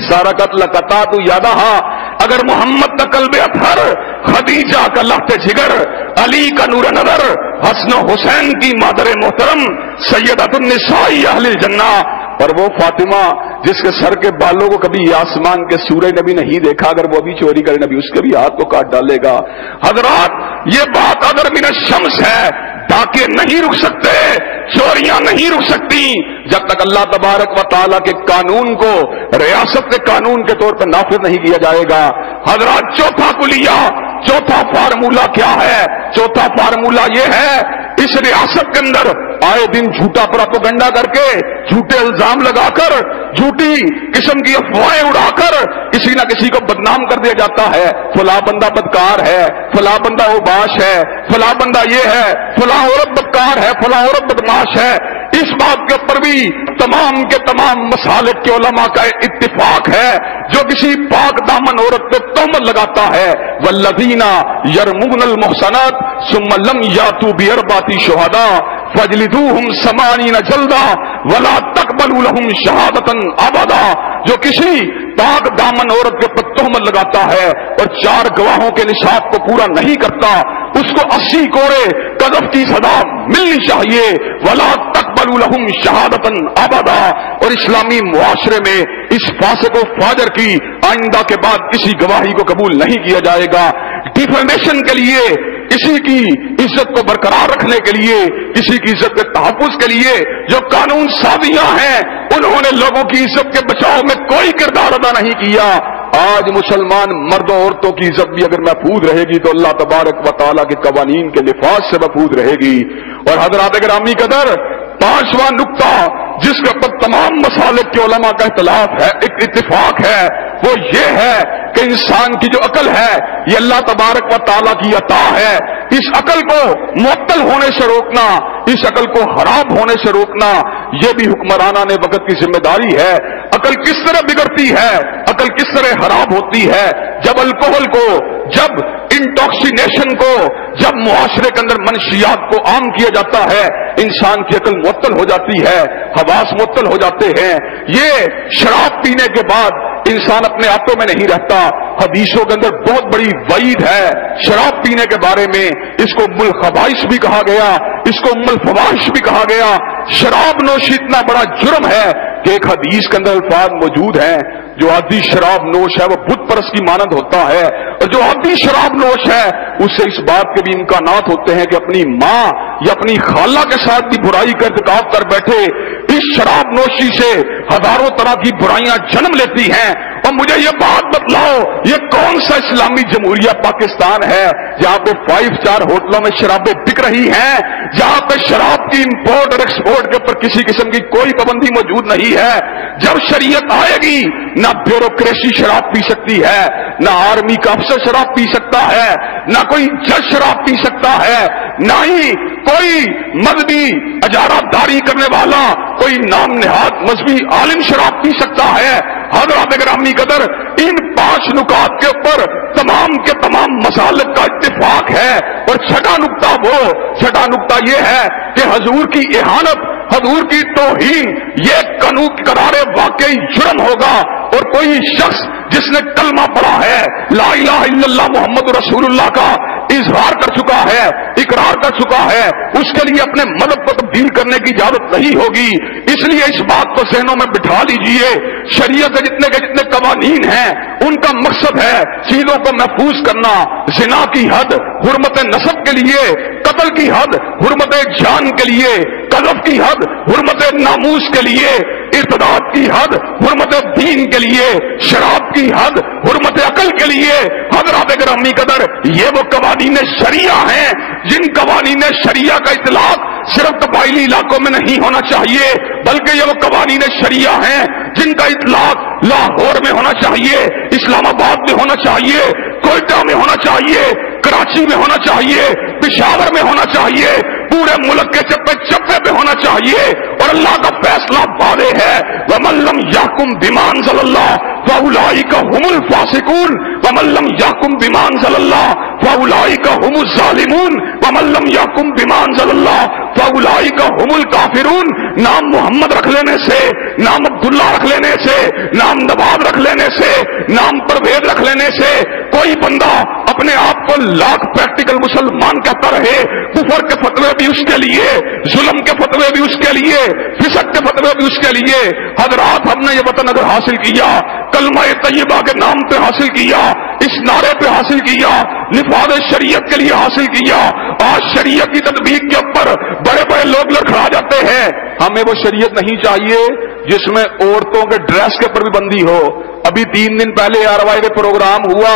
سارا قتل قطعت یدہا، اگر محمد کا قلب اطہر، خدیجہ کا لہت جگر، علی کا نور نظر، حسن و حسین کی مادر محترم، سیدۃ النساء اہل الجنہ، اور وہ فاطمہ جس کے سر کے بالوں کو کبھی آسمان کے سورج نبی نہیں دیکھا، اگر وہ بھی چوری کرے نبی اس کے بھی ہاتھ کو کاٹ ڈالے گا۔ حضرات یہ بات اگر من الشمس ہے، ڈاکے نہیں رک سکتے، چوریاں نہیں رک سکتی جب تک اللہ تبارک و تعالیٰ کے قانون کو ریاست کے قانون کے طور پر نافذ نہیں کیا جائے گا۔ حضرات چوتھا کلیہ، چوتھا فارمولہ کیا ہے؟ چوتھا فارمولہ یہ ہے، اس ریاست کے اندر آئے دن جھوٹا پراپیگنڈا کر کے، جھوٹے الزام لگا کر، جھوٹی قسم کی افواہیں اڑا کر کسی نہ کسی کو بدنام کر دیا جاتا ہے۔ فلاں بندہ بدکار ہے، فلاں بندہ اوباش ہے، فلاں بندہ یہ ہے، فلاں عورت بدکار ہے، فلاں عورت بدماش ہے۔ اس بات کے اوپر بھی تمام کے تمام مسالک کے علماء کا اتفاق ہے، جو کسی پاک دامن عورت پہ تہمت لگاتا ہے، والذین یرمون المحصنات ثم لم یاتوا باربعۃ شہداء فاجلدوہم 80 جلدہ ولا تقبلوا لہم شہادۃ ابدا، جو کسی پاک دامن عورت کے اوپر تہمت لگاتا ہے اور 4 گواہوں کے نصاب کو پورا نہیں کرتا، اس کو 80 کوڑے قذف کی سزا ملنی چاہیے، ولا تقبلوا لہم شہادۃ ابدا۔ اور اسلامی معاشرے میں اس فاسق و فاجر کی آئندہ کے بعد کسی گواہی کو قبول نہیں کیا جائے گا۔ ڈیفیمیشن کے لیے، کسی کی عزت کو برقرار رکھنے کے لیے، کسی کی عزت کے تحفظ کے لیے جو قانون سازیاں ہیں، انہوں نے لوگوں کی عزت کے بچاؤ میں کوئی کردار ادا نہیں کیا۔ آج مسلمان مردوں عورتوں کی عزت بھی اگر محفوظ رہے گی تو اللہ تبارک و تعالیٰ کے قوانین کے نفاذ سے محفوظ رہے گی۔ اور حضرات گرامی قدر، 5واں نقطہ جس کے اوپر تمام مسالک کے علماء کا اختلاف ہے، ایک اتفاق ہے، وہ یہ ہے کہ انسان کی جو عقل ہے یہ اللہ تبارک و تعالیٰ کی عطا ہے۔ اس عقل کو معطل ہونے سے روکنا، اس عقل کو خراب ہونے سے روکنا، یہ بھی حکمرانان وقت کی ذمہ داری ہے۔ عقل کس طرح بگڑتی ہے، عقل کس طرح خراب ہوتی ہے؟ جب الکوہل کو، جب انٹاکسینیشن کو، جب معاشرے کے اندر منشیات کو عام کیا جاتا ہے، انسان کی عقل معطل ہو جاتی ہے، حواس معطل ہو جاتے ہیں۔ یہ شراب پینے کے بعد انسان اپنے آپوں میں نہیں رہتا۔ حدیثوں کے اندر بہت بڑی وعید ہے شراب پینے کے بارے میں، اس کو ام الخبائث بھی کہا گیا، اس کو ام الفواحش بھی کہا گیا۔ شراب نوشی اتنا بڑا جرم ہے کہ ایک حدیث کے اندر الفاظ موجود ہیں، جو عادی شراب نوش ہے وہ بت پرست کی مانند ہوتا ہے، اور جو عادی شراب نوش ہے اس سے اس بات کے بھی امکانات ہوتے ہیں کہ اپنی ماں یا اپنی خالہ کے ساتھ بھی برائی کا ارتکاب کر بیٹھے۔ اس شراب نوشی سے ہزاروں طرح کی برائیاں جنم لیتی ہیں۔ اور مجھے یہ بات بتلاؤ، یہ کون سا اسلامی جمہوریہ پاکستان ہے جہاں پہ 5 اسٹار ہوٹلوں میں شرابیں بک رہی ہیں، جہاں پہ شراب کی امپورٹ اور ایکسپورٹ کے اوپر کسی قسم کی کوئی پابندی موجود نہیں ہے؟ جب شریعت آئے گی، نہ بیوروکریسی شراب پی سکتی ہے، نہ آرمی کا افسر شراب پی سکتا ہے، نہ کوئی جج شراب پی سکتا ہے، نہ ہی کوئی مذہبی اجارہ داری کرنے والا، کوئی نام نہاد مذہبی عالم شراب پی سکتا ہے۔ حضرات گرامی قدر، ان 5 نکات کے اوپر تمام کے تمام مسالک کا اتفاق ہے۔ اور چھٹا نقطہ یہ ہے کہ حضور کی اہانت حضور کی توہین یہ قرار واقعی جرم ہوگا، اور کوئی شخص جس نے کلمہ پڑھا ہے، لا الہ الا اللہ محمد رسول اللہ کا اظہار کر چکا ہے، اقرار کر چکا ہے، اس کے لیے اپنے مذہب کو تبدیل کرنے کی اجازت نہیں ہوگی۔ اس لیے اس بات کو ذہنوں میں بٹھا لیجئے، شریعت کے جتنے قوانین ہیں ان کا مقصد ہے چیزوں کو محفوظ کرنا۔ زنا کی حد حرمت نسب کے لیے، قتل کی حد حرمت جان کے لیے، قذف کی حد حرمت ناموس کے لیے، ارتداد کی حد حرمت دین کے لیے، شراب کی حد حرمت عقل کے لیے۔ حضرات گرامی قدر، یہ وہ قوانین شریعہ ہیں جن قوانین شریعہ کا اطلاق صرف قبائلی علاقوں میں نہیں ہونا چاہیے، بلکہ یہ وہ قوانین شریعہ ہیں جن کا اطلاق لاہور میں ہونا چاہیے، اسلام آباد میں ہونا چاہیے، کوئٹہ میں ہونا چاہیے، کراچی میں ہونا چاہیے، پشاور میں ہونا چاہیے، پورے ملک کے چپے چپے پہ ہونا چاہیے۔ اور اللہ کا فیصلہ واضح ہے، وَمَن لَّمْ يَحْكُم بِمَا أَنزَلَ اللَّهُ فَأُولَٰئِكَ هُمُ الْفَاسِقُونَ وَمَن لَّمْ يَحْكُم بِمَا أَنزَلَ اللَّهُ فَأُولَٰئِكَ هُمُ الظَّالِمُونَ وَمَن لَّمْ يَحْكُم بِمَا أَنزَلَ اللَّهُ فَأُولَٰئِكَ هُمُ الْكَافِرُونَ۔ نام محمد رکھ لینے سے، نام عبداللہ رکھ لینے سے، نام نواب رکھ لینے سے، نام پرویز رکھ لینے سے کوئی بندہ اپنے آپ کو لاکھ پریکٹیکل مسلمان کہتا رہے، کفر کے فتوے بھی اس کے لیے، ظلم کے فتوے بھی اس کے لیے، فسق کے فتوے بھی اس کے لیے۔ حضرات، ہم نے یہ وطن اگر حاصل کیا، کلمہ طیبہ کے نام پہ حاصل کیا، اس نعرے پہ حاصل کیا، نفاذ شریعت کے لیے حاصل کیا، آج شریعت کی تطبیق کے اوپر بڑے بڑے لوگ لڑکھڑا جاتے ہیں۔ ہمیں وہ شریعت نہیں چاہیے جس میں عورتوں کے ڈریس کے اوپر بھی بندی ہو۔ ابھی 3 دن پہلے RY کا پروگرام ہوا،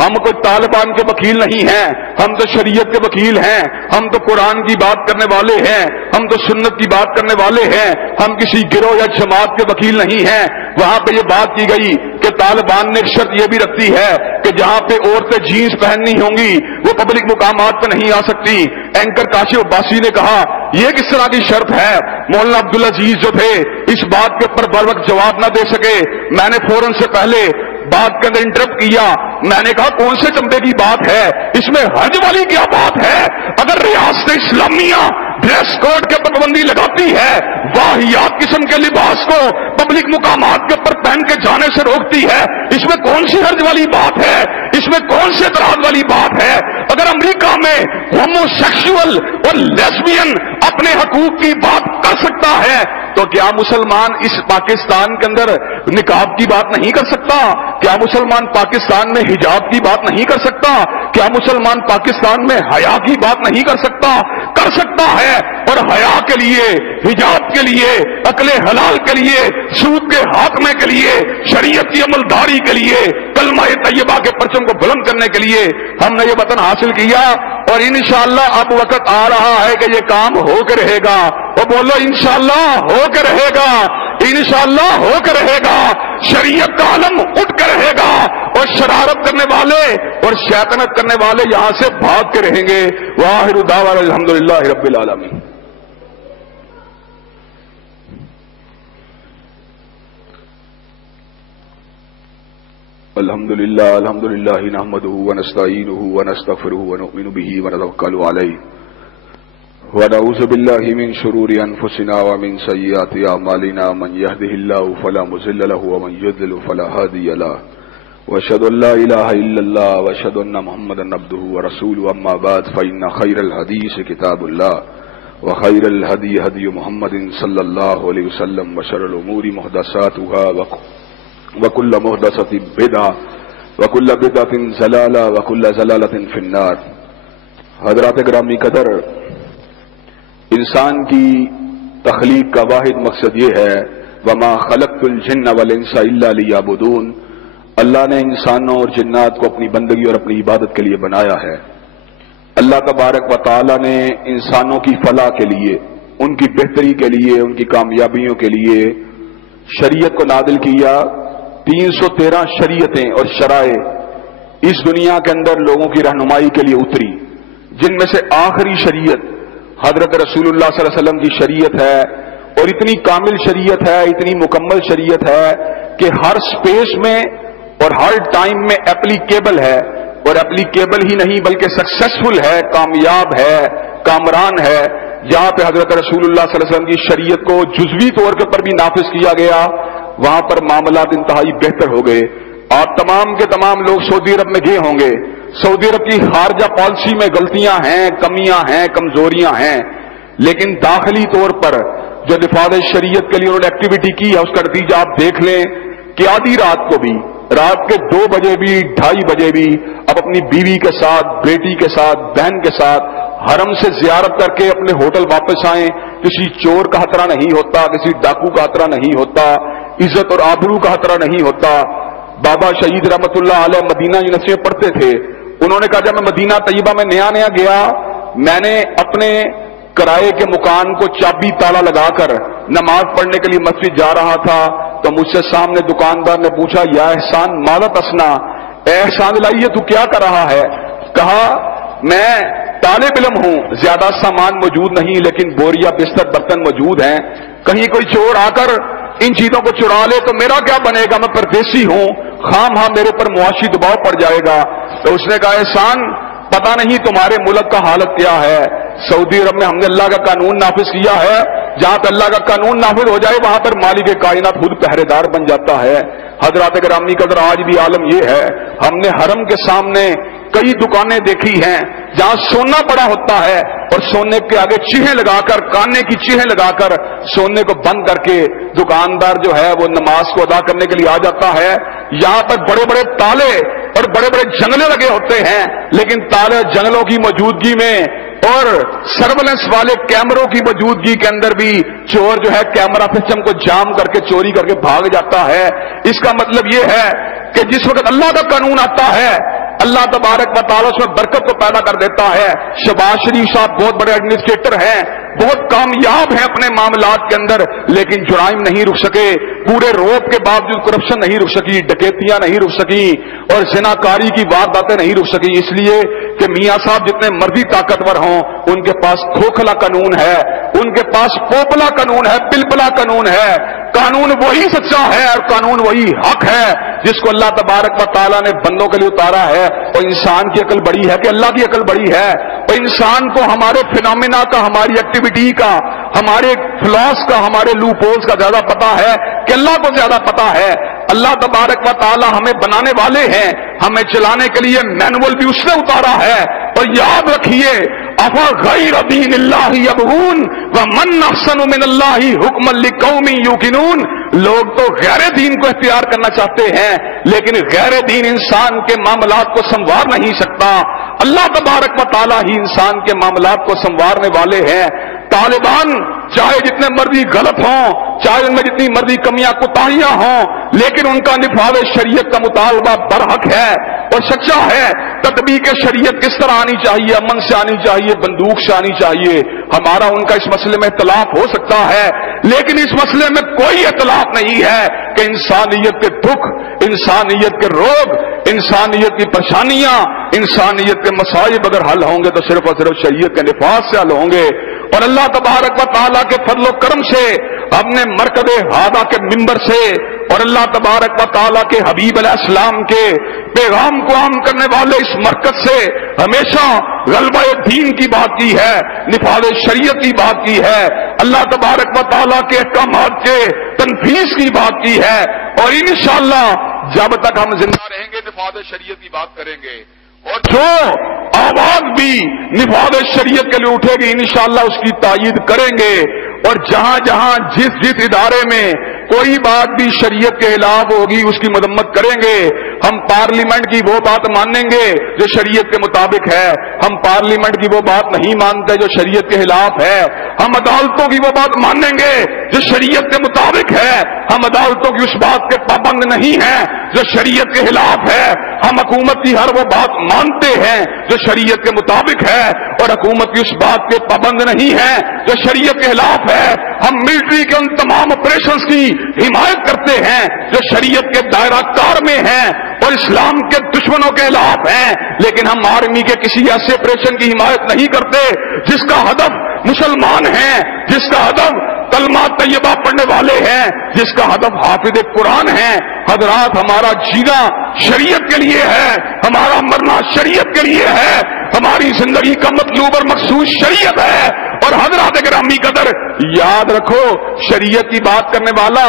ہم کوئی طالبان کے وکیل نہیں ہیں، ہم تو شریعت کے وکیل ہیں، ہم تو قرآن کی بات کرنے والے ہیں، ہم تو سنت کی بات کرنے والے ہیں، ہم کسی گروہ یا جماعت کے وکیل نہیں ہیں۔ وہاں پہ یہ بات کی گئی کہ طالبان نے ایک شرط یہ بھی رکھی ہے کہ جہاں پہ عورتیں جینس پہننی ہوں گی وہ پبلک مقامات پہ نہیں آ سکتی۔ اینکر کاشف عباسی نے کہا یہ کس طرح کی شرط ہے؟ مولانا عبدالعزیز جو تھے اس بات کے اوپر بر وقت جواب نہ دے سکے۔ میں نے فوراً سے پہلے بات کے اندر انٹرپٹ کیا، میں نے کہا کون سے چمبے کی بات ہے، اس میں حرج والی کیا بات ہے؟ اگر ریاست اسلامیہ ڈریس کوڈ کے پابندی لگاتی ہے، واہیات قسم کے لباس کو پبلک مقامات کے اوپر پہن کے جانے سے روکتی ہے، اس میں کون سی حرج والی بات ہے؟ اس میں کون سے اعتراض والی بات ہے؟ اگر امریکہ میں ہومو سیکسول اور لیسبین اپنے حقوق کی بات کر سکتا ہے تو کیا مسلمان اس پاکستان کے اندر نقاب کی بات نہیں کر سکتا؟ کیا مسلمان پاکستان میں حجاب کی بات نہیں کر سکتا؟ کیا مسلمان پاکستان میں حیا کی بات نہیں کر سکتا؟ کر سکتا ہے، اور حیا کے لیے، حجاب کے لیے، عقل حلال کے لیے، سود کے خاتمے کے لیے، شریعت کی عملداری کے لیے، کلمہ طیبہ کے پرچم کو بلند کرنے کے لیے ہم نے یہ وطن حاصل کیا، اور انشاءاللہ اب وقت آ رہا ہے کہ یہ کام ہو کے رہے گا۔ اور بولو انشاءاللہ ہو کے رہے گا، انشاءاللہ ہو کے رہے گا، شریعت کا علم اٹھ کے رہے گا، اور شرارت کرنے والے اور شیطنت کرنے والے یہاں سے بھاگ کے رہیں گے۔ وآخر دعوانا الحمدللہ رب العالمین۔ الحمدللہ نحمدہ ونستعینہ ونستغفرہ ونؤمن بہ ونتوکل علیہ ونعوذ باللہ من شرور انفسنا ومن سیئات اعمالنا من یہدہ اللہ فلا مضل له ومن یضلل فلا ہادی له واشهد ان لا الہ الا اللہ واشهد ان محمدا عبدہ ورسولہ اما بعد فإن خیر الحدیث کتاب اللہ وخیر الہدی ہدی محمد صلی اللہ علیہ وسلم وشر الامور محدثاتها وکل محدثۃ بدعہ وکل بدعۃ ضلالہ وکل ضلالۃ فی النار۔ حضرات گرامی قدر، انسان کی تخلیق کا واحد مقصد یہ ہے وما خلقت الجن والانس الا لیعبدون، اللہ نے انسانوں اور جنات کو اپنی بندگی اور اپنی عبادت کے لیے بنایا ہے۔ اللہ تبارک و تعالی نے انسانوں کی فلاح کے لیے، ان کی بہتری کے لیے، ان کی کامیابیوں کے لیے شریعت کو نازل کیا۔ 313 شریعتیں اور شرائع اس دنیا کے اندر لوگوں کی رہنمائی کے لیے اتری، جن میں سے آخری شریعت حضرت رسول اللہ صلی اللہ علیہ وسلم کی شریعت ہے، اور اتنی کامل شریعت ہے، اتنی مکمل شریعت ہے کہ ہر سپیس میں اور ہر ٹائم میں اپلیکیبل ہے، اور اپلیکیبل ہی نہیں بلکہ سکسیسفل ہے، کامیاب ہے، کامران ہے۔ جہاں پہ حضرت رسول اللہ صلی اللہ علیہ وسلم کی شریعت کو جزوی طور کے پر بھی نافذ کیا گیا، وہاں پر معاملات انتہائی بہتر ہو گئے۔ آپ تمام کے تمام لوگ سعودی عرب میں گئے ہوں گے، سعودی عرب کی خارجہ پالیسی میں غلطیاں ہیں، کمیاں ہیں، کمزوریاں ہیں، لیکن داخلی طور پر جو نفاذ شریعت کے لیے انہوں نے ایکٹیویٹی کی ہے، اس کا نتیجہ آپ دیکھ لیں کہ آدھی رات کو بھی، رات کے 2 بجے بھی، 2:30 بجے بھی اب اپنی بیوی کے ساتھ، بیٹی کے ساتھ، بہن کے ساتھ حرم سے زیارت کر کے اپنے ہوٹل واپس آئیں، کسی چور کا خطرہ نہیں ہوتا، کسی ڈاکو کا خطرہ نہیں ہوتا، عزت اور آبرو کا خطرہ نہیں ہوتا۔ بابا شہید رحمت اللہ علیہ مدینہ یونیورسٹی میں پڑھتے تھے، انہوں نے کہا جب میں مدینہ طیبہ میں نیا گیا، میں نے اپنے کرائے کے مکان کو چابی تالا لگا کر نماز پڑھنے کے لیے مسجد جا رہا تھا، تو مجھ سے سامنے دکاندار نے پوچھا یا احسان ماذا تصنع، اے احسان لائیے تو کیا کر رہا ہے؟ کہا میں طالب علم ہوں، زیادہ سامان موجود نہیں لیکن بوریا بستر برتن موجود ہیں، کہیں کوئی چور آ کر ان چیزوں کو چرا لے تو میرا کیا بنے گا، میں پردیسی ہوں، خام ہاں میرے پر معاشی دباؤ پڑ جائے گا۔ تو اس نے کہا احسان پتہ نہیں تمہارے ملک کا حالت کیا ہے، سعودی عرب میں ہم نے اللہ کا قانون نافذ کیا ہے، جہاں پہ اللہ کا قانون نافذ ہو جائے وہاں پر مالک کائنات خود پہرے دار بن جاتا ہے۔ حضرات گرامی قدر آج بھی عالم یہ ہے، ہم نے حرم کے سامنے کئی دکانیں دیکھی ہیں جہاں سونا پڑا ہوتا ہے اور سونے کے آگے چیخیں لگا کر، کانے کی چیخیں لگا کر سونے کو بند کر کے دکاندار جو ہے وہ نماز کو ادا کرنے کے لیے آ جاتا ہے۔ یہاں پر بڑے بڑے تالے اور بڑے بڑے جنگلے لگے ہوتے ہیں، لیکن تالے جنگلوں کی موجودگی میں اور سرویلنس والے کیمروں کی موجودگی کے اندر بھی چور جو ہے کیمرہ سسٹم کو جام کر کے چوری کر کے بھاگ جاتا ہے۔ اس کا مطلب یہ ہے کہ جس وقت اللہ کا قانون آتا ہے اللہ تبارک و تعالیٰ اس میں برکت کو پیدا کر دیتا ہے۔ شہباز شریف صاحب بہت بڑے ایڈمنسٹریٹر ہیں، بہت کامیاب ہیں اپنے معاملات کے اندر، لیکن جرائم نہیں رک سکے، پورے روپ کے باوجود کرپشن نہیں رک سکی، ڈکیتیاں نہیں رک سکی اور زناکاری کی وارداتیں نہیں رک سکی، اس لیے کہ میاں صاحب جتنے مرضی طاقتور ہوں ان کے پاس کھوکھلا قانون ہے، ان کے پاس پوپلا قانون ہے، پلپلا قانون ہے۔ قانون وہی سچا ہے اور قانون وہی حق ہے جس کو اللہ تبارک و تعالیٰ نے بندوں کے لیے اتارا ہے۔ اور انسان کی عقل بڑی ہے کہ اللہ کی عقل بڑی ہے؟ اور انسان کو ہمارے فینومینا کا، ہماری ایکٹیویٹی کا، ہمارے فلاس کا، ہمارے لوپ ہولز کا زیادہ پتا ہے کہ اللہ کو زیادہ پتا ہے؟ اللہ تبارک و تعالیٰ ہمیں بنانے والے ہیں، ہمیں چلانے کے لیے مینول بھی اس نے اتارا ہے۔ اور یاد رکھیے افا غیر دین اللہ یبغون ومن احسن من اللہ حکما لقوم یوقنون، لوگ تو غیر دین کو اختیار کرنا چاہتے ہیں لیکن غیر دین انسان کے معاملات کو سنوار نہیں سکتا، اللہ تبارک و تعالیٰ ہی انسان کے معاملات کو سنوارنے والے ہیں۔ طالبان چاہے جتنے مرضی غلط ہوں، چاہے ان میں جتنی مرضی کمیاں کوتاہیاں ہوں، لیکن ان کا نفاذ شریعت کا مطالبہ برحق ہے اور سچا ہے۔ تطبیق شریعت کس طرح آنی چاہیے؟ امن سے آنی چاہیے، بندوق سے آنی چاہیے۔ ہمارا ان کا اس مسئلے میں اختلاف ہو سکتا ہے لیکن اس مسئلے میں کوئی اختلاف نہیں ہے کہ انسانیت کے دکھ، انسانیت کے روگ، انسانیت کی پریشانیاں، انسانیت کے مصائب اگر حل ہوں گے تو صرف اور صرف شریعت کے نفاذ سے حل ہوں گے۔ اور اللہ تبارک و تعالیٰ کے فضل و کرم سے ہم نے مرکز ہادہ کے منبر سے اور اللہ تبارک و تعالیٰ کے حبیب علیہ السلام کے پیغام کو عام کرنے والے اس مرکز سے ہمیشہ غلبہ دین کی بات کی ہے، نفاذ شریعت کی بات کی ہے، اللہ تبارک و تعالیٰ کے احکامات کے تنفیذ کی بات کی ہے، اور انشاءاللہ جب تک ہم زندہ رہیں گے نفاذ شریعت کی بات کریں گے۔ اور جو آواز بھی نفاذ شریعت کے لیے اٹھے گی انشاءاللہ اس کی تائید کریں گے، اور جہاں جہاں جس ادارے میں کوئی بات بھی شریعت کے خلاف ہوگی اس کی مذمت کریں گے۔ ہم پارلیمنٹ کی وہ بات مانیں گے جو شریعت کے مطابق ہے، ہم پارلیمنٹ کی وہ بات نہیں مانتے جو شریعت کے خلاف ہے، ہم عدالتوں کی وہ بات مانیں گے جو شریعت کے مطابق ہے، ہم عدالتوں کی اس بات کے پابند نہیں ہیں جو شریعت کے خلاف ہے، ہم حکومت کی ہر وہ بات مانتے ہیں جو شریعت کے مطابق ہے اور حکومت کی اس بات کے پابند نہیں ہے جو شریعت کے خلاف ہے، ہم ملٹری کے ان تمام آپریشنز کی حمایت کرتے ہیں جو شریعت کے دائرہ کار میں ہیں اور اسلام کے دشمنوں کے خلاف ہیں، لیکن ہم آرمی کے کسی ایسے آپریشن کی حمایت نہیں کرتے جس کا ہدف مسلمان ہیں، جس کا ہدف کلمہ طیبہ پڑھنے والے ہیں، جس کا ہدف حافظ قرآن ہیں۔ حضرات ہمارا جینا شریعت کے لیے ہے، ہمارا مرنا شریعت کے لیے ہے، ہماری زندگی کا مطلوب اور مقصود شریعت ہے، اور حضرات گرامی قدر یاد رکھو، شریعت کی بات کرنے والا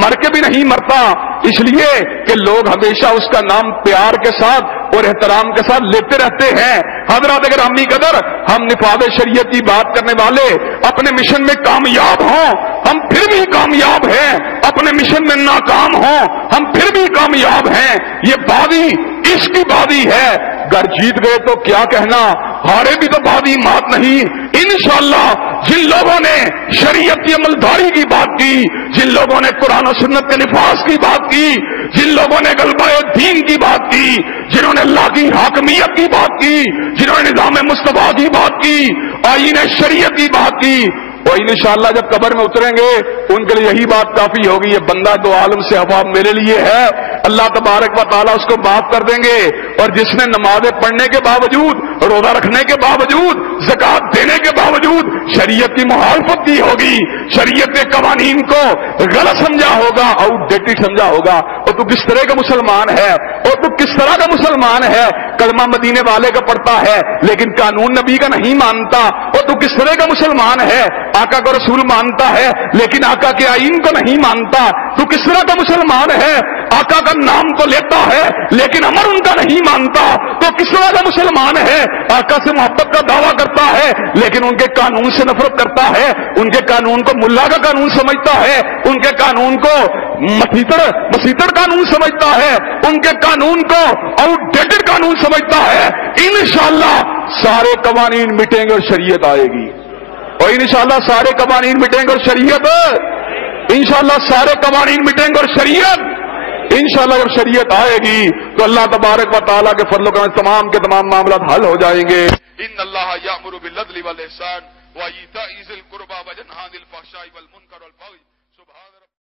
مر کے بھی نہیں مرتا، اس لیے کہ لوگ ہمیشہ اس کا نام پیار کے ساتھ اور احترام کے ساتھ لیتے رہتے ہیں۔ حضرات گرامی قدر، ہم نفاذ شریعت کی بات کرنے والے اپنے مشن میں کامیاب ہوں، ہم پھر بھی کامیاب ہیں، اپنے مشن میں ناکام ہوں، ہم پھر بھی کامیاب ہیں۔ یہ بادی اس کی بادی ہے، گر جیت گئے تو کیا کہنا، ہارے بھی تو بادی مات نہیں۔ انشاءاللہ جن لوگوں نے شریعت کی عملداری کی بات کی، جن لوگوں نے قرآن و سنت کے نفاذ کی بات کی، جن لوگوں نے غلبہ دین کی بات کی، جنہوں نے اللہ کی حاکمیت کی بات کی، جنہوں نے نظام مصطفیٰ کی بات کی، آئین شریعت کی بات کی، وہ انشاءاللہ جب قبر میں اتریں گے ان کے لیے یہی بات کافی ہوگی، یہ بندہ دو عالم سے حفاظ میرے لیے ہے، اللہ تبارک و تعالیٰ اس کو معاف کر دیں گے۔ اور جس نے نمازیں پڑھنے کے باوجود، روزہ رکھنے کے باوجود، زکوٰۃ دینے کے باوجود شریعت کی مخالفت کی ہوگی، شریعت کے قوانین کو غلط سمجھا ہوگا، آؤٹ ڈیٹڈ سمجھا ہوگا، اور تو کس طرح کا مسلمان ہے، اور تو کس طرح کا مسلمان ہے، کلمہ مدینے والے کا پڑھتا ہے لیکن قانون نبی کا نہیں مانتا، اور تو کس طرح کا مسلمان ہے، آقا کو رسول مانتا ہے لیکن آقا کے آئین کو نہیں مانتا، تو کس طرح کا مسلمان ہے، آقا کا نام تو لیتا ہے لیکن امر ان کا نہیں مانتا، تو کس طرح کا مسلمان ہے، آقا سے محبت کا دعویٰ کرتا ہے لیکن ان کے قانون سے نفرت کرتا ہے، ان کے قانون کو ملا کا قانون سمجھتا ہے، ان کے قانون کو مسیطر قانون سمجھتا ہے، ان کے قانون کو آؤٹ ڈیٹڈ قانون سمجھتا ہے۔ انشاءاللہ سارے قوانین مٹیں گے اور شریعت آئے گی، اور انشاءاللہ سارے قوانین مٹیں گے اور شریعت، انشاءاللہ سارے قوانین مٹیں گے اور شریعت، انشاءاللہ اگر شریعت آئے گی تو اللہ تبارک و تعالیٰ کے فضل و کرم سے تمام کے تمام معاملات حل ہو جائیں گے۔ ان اللہ یأمر بالعدل والإحسان وإيتاء ذی القربى وینہی عن الفحشاء والمنکر والبغی